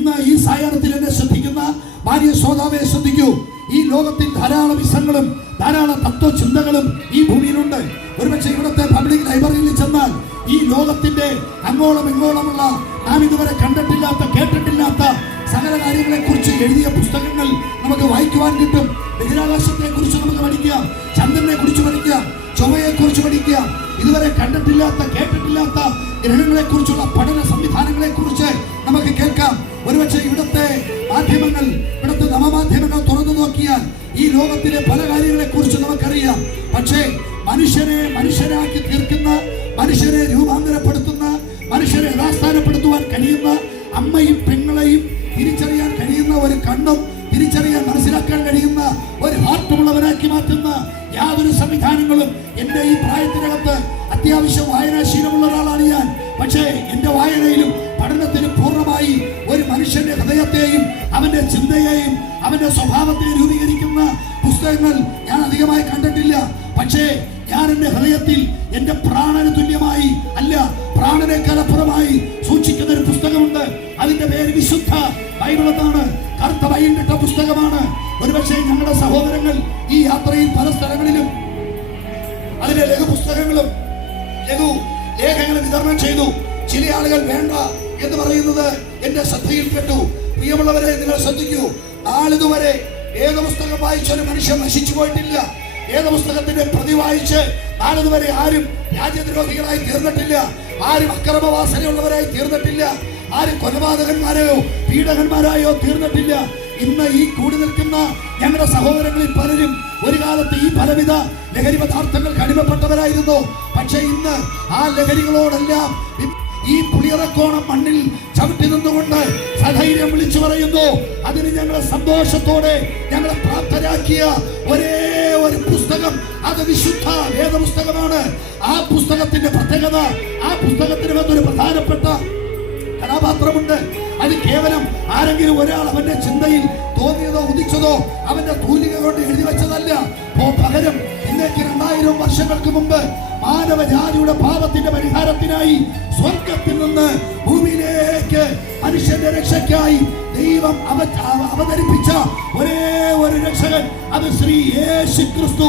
ഇന്ന് ഈ സായാഹ്നത്തിൽ എന്നെ ശ്രദ്ധിക്കുന്ന ഭാര്യ ശ്രോതാവെ ശ്രദ്ധിക്കൂ. ഈ ലോകത്തിൽ ധാരാളം വിഷങ്ങളും ധാരാളം തത്വചിന്തകളും ഈ ഭൂമിയിലുണ്ട്. ഒരുപക്ഷെ ഇവിടുത്തെ പബ്ലിക് ലൈബ്രറിയിൽ ചെന്നാൽ ഈ ലോകത്തിന്റെ അങ്ങോളം ഇങ്ങോളമുള്ള നാം ഇതുവരെ കണ്ടിട്ടില്ലാത്ത കേട്ടിട്ടില്ലാത്ത സകല കാര്യങ്ങളെ കുറിച്ച് എഴുതിയ പുസ്തകങ്ങൾ നമുക്ക് വായിക്കുവാൻ കിട്ടും. ബഹിരാകാശത്തെ കുറിച്ച് നമുക്ക് പഠിക്കാം. ചന്ദ്രനെ കുറിച്ച് പഠിക്കാം. ഇതുവരെ കണ്ടിട്ടില്ലാത്ത കേട്ടിട്ടില്ലാത്ത ഗ്രഹങ്ങളെ കുറിച്ചുള്ള പഠന സംവിധാനങ്ങളെ കുറിച്ച് നമുക്ക് കേൾക്കാം. ഒരുപക്ഷെ ഇവിടുത്തെ മാധ്യമങ്ങൾ ഇവിടുത്തെ നവമാധ്യമങ്ങൾ തുറന്നു നോക്കിയാൽ ഈ ലോകത്തിലെ പല കാര്യങ്ങളെ കുറിച്ച് നമുക്കറിയാം. പക്ഷേ മനുഷ്യനെ മനുഷ്യനാക്കി തീർക്കുന്ന മനുഷ്യരെ രൂപാന്തരപ്പെടുത്തുന്ന മനുഷ്യരെ യഥാസ്ഥാനപ്പെടുത്തുവാൻ കഴിയുന്ന അമ്മയും പെങ്ങളെയും തിരിച്ചറിയാൻ കഴിയുന്ന ഒരു കണ്ണും തിരിച്ചറിയാൻ മനസ്സിലാക്കാൻ കഴിയുന്ന ഒരു ഹാർട്ടുമുള്ളവരാക്കി മാറ്റുന്ന യാതൊരു സംവിധാനങ്ങളും എന്റെ ഈ അത്യാവശ്യം വായനാശീലമുള്ള ഒരാളാണ് ഞാൻ. പക്ഷേ എന്റെ വായനയിലും പഠനത്തിലും പൂർണമായി ഒരു മനുഷ്യന്റെ ഹൃദയത്തെയും അവന്റെ ചിന്തയെയും അവന്റെ സ്വഭാവത്തെയും രൂപീകരിക്കുന്ന പുസ്തകങ്ങൾ ഞാൻ അധികമായി കണ്ടിട്ടില്ല. പക്ഷേ ഞാൻ എന്റെ ഹൃദയത്തിൽ എന്റെ പ്രാണന് തുല്യമായി അല്ല പ്രാണനെ കലപ്പുറമായി സൂക്ഷിക്കുന്ന ഒരു പുസ്തകമുണ്ട്. അതിന്റെ പേര് വിശുദ്ധ ബൈബിൾ കറുത്ത വൈകിട്ട പുസ്തകമാണ്. ഒരുപക്ഷെ ഞങ്ങളുടെ സഹോദരങ്ങൾ ഈ യാത്രയിൽ പല സ്ഥലങ്ങളിലും അതിലെ ലഘു പുസ്തകങ്ങളും ലഘു ലേഖങ്ങൾ വിതരണം ചെയ്തു. ചില ആളുകൾ വേണ്ട എന്ന് പറയുന്നത് എന്റെ ശ്രദ്ധയിൽ പെട്ടു. പ്രിയമുള്ളവരെ നിങ്ങൾ ശ്രദ്ധിക്കൂ. നാളിതുവരെ വേദപുസ്തകം വായിച്ച ഒരു മനുഷ്യൻ നശിച്ചു പോയിട്ടില്ല. വേദപുസ്തകത്തിന്റെ പ്രതി വായിച്ച് നാളിതുവരെ ആരും രാജ്യദ്രോഹികളായി തീർന്നിട്ടില്ല. ആരും അക്രമവാസനയുള്ളവരായി തീർന്നിട്ടില്ല. ആരും കൊലപാതകന്മാരെയോ പീഡകന്മാരായോ തീർന്നിട്ടില്ല. ഇന്ന് ഈ കൂടി നിൽക്കുന്ന ഞങ്ങളുടെ സഹോദരങ്ങളിൽ പലരും ഒരു കാലത്ത് ഈ പലവിധ ലഹരി പദാർത്ഥങ്ങൾക്ക് അടിമപ്പെട്ടവരായിരുന്നു പക്ഷേ ഇന്ന് ആ ലഹരികളോടെല്ലാം ഈ പുളിയറക്കോണം മണ്ണിൽ ചവിട്ടി നിന്നുകൊണ്ട് സധൈര്യം വിളിച്ചു പറയുന്നു. അതിന് ഞങ്ങളെ സന്തോഷത്തോടെ ഞങ്ങളെ പ്രാപ്തരാക്കിയ ഒരേ ഒരു പുസ്തകം. അത് വിശുദ്ധ വേദപുസ്തകമാണ്. ആ പുസ്തകത്തിന്റെ പ്രത്യേകത ആ പുസ്തകത്തിന് വന്നൊരു പ്രധാനപ്പെട്ട കഥാപാത്രമുണ്ട്. അത് കേവലം ആരെങ്കിലും ഒരാൾ അവന്റെ ചിന്തയിൽ തോന്നിയതോ ഉദിച്ചതോ അവന്റെ തൂലിക കൊണ്ട് എഴുതി വെച്ചതല്ല. പകരം ഇന്നേക്ക് രണ്ടായിരം വർഷങ്ങൾക്ക് മുമ്പ് മാനവജാതിയുടെ പാപത്തിന്റെ പരിഹാരത്തിനായി സ്വർഗത്തിൽ നിന്ന് ഭൂമിയിലേക്ക് മനുഷ്യന്റെ രക്ഷയ്ക്കായി ദൈവം അവ- അവതരിപ്പിച്ച ഒരേ ഒരു രക്ഷകൻ അത് ശ്രീ യേശു ക്രിസ്തു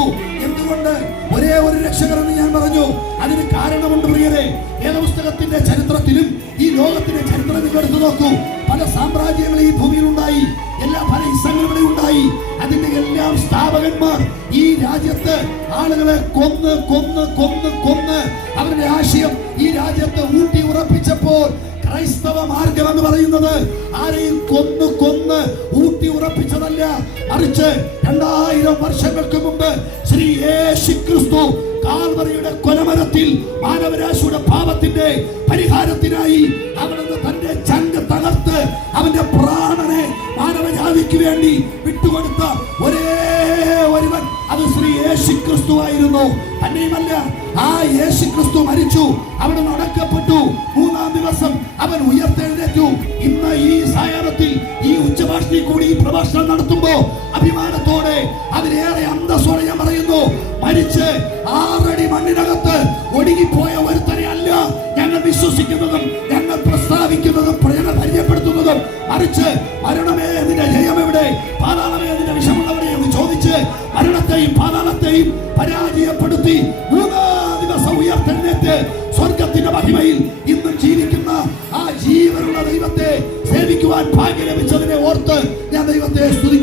എന്തുകൊണ്ട് ഒരേ ഒരു രക്ഷകരെന്ന് ഞാൻ പറഞ്ഞു. അതിന് കാരണമുണ്ട് പ്രിയരെ. വേദപുസ്തകത്തിന്റെ ചരിത്രത്തിലും ഈ ലോകത്തിന്റെ ചരിത്രം നിങ്ങൾ എടുത്തു നോക്കൂ. പല സാമ്രാജ്യങ്ങൾ ഈ ഭൂമിയിൽ ഉണ്ടായി എല്ലാ പല ഇസങ്ങളും ഉണ്ടായി. അതിന്റെ എല്ലാം സ്ഥാപകന്മാർ ഈ രാജ്യത്ത് ആളുകളെ കൊന്ന് കൊന്ന് കൊന്ന് കൊന്ന് അവരുടെ ആശയം ഈ രാജ്യത്ത് ഊട്ടി ഉറപ്പിച്ചപ്പോൾ ക്രൈസ്തവ മാർഗം എന്ന് പറയുന്നത് ആരെയും കൊന്ന് കൊന്ന് ഊട്ടി ഉറപ്പിച്ചതല്ല. മറിച്ച് രണ്ടായിരം വർഷങ്ങൾക്ക് മുമ്പ് ശ്രീ യേശു ക്രിസ്തു കാൽവറിയുടെ കൊലമരത്തിൽ മാനവരാശിയുടെ പാപത്തിന്റെ പരിഹാരത്തിനായി അവിടുന്ന് തന്റെ ചങ്ക് തകർത്ത് അവന്റെ പ്രാണനെ മാനവജാതിക്ക് വേണ്ടി വിട്ടുകൊടുത്ത ഒരേ ഒരുവൻ അത് ശ്രീ യേശു ക്രിസ്തു ആയിരുന്നു. തന്നെയുമല്ല ആ യേശു ക്രിസ്തു മരിച്ചു അവിടെ അടക്കപ്പെട്ടു മൂന്നാം ദിവസം അവൻ ഉയർത്തെഴുന്നേറ്റു. ഈ സായാഹ്നത്തിൽ ഈ ഉച്ചഭാഷണത്തിൽ കൂടി ഈ പ്രഭാഷണം നടത്തുമ്പോ അഭിമാനത്തോടെ അതിലേറെ അന്തസ്സോടെ ഞാൻ പറയുന്നു മരിച്ച് ആറടി മണ്ണിനകത്ത് ഒടുങ്ങിപ്പോയ ഒരുത്തനെ അല്ല ഞങ്ങൾ വിശ്വസിക്കുന്നതും ഞങ്ങൾ പ്രസ്താവിക്കുന്നതും ഞങ്ങൾ പരിചയപ്പെടുത്തുന്നതും. മറിച്ച് മരണമേ അതിന്റെ ജയം എവിടെ? പാതാളമേ അതിന്റെ വിഷമുള്ളവരെ എന്ന് ചോദിച്ച് മരണത്തെയും പാതാളത്തെയും പരാജയപ്പെടുത്തി ഭാഗ്യം ലഭിച്ചതിനെ ഓർത്ത് ഞാൻ ദൈവത്തെ സ്തുതിക്കുന്നു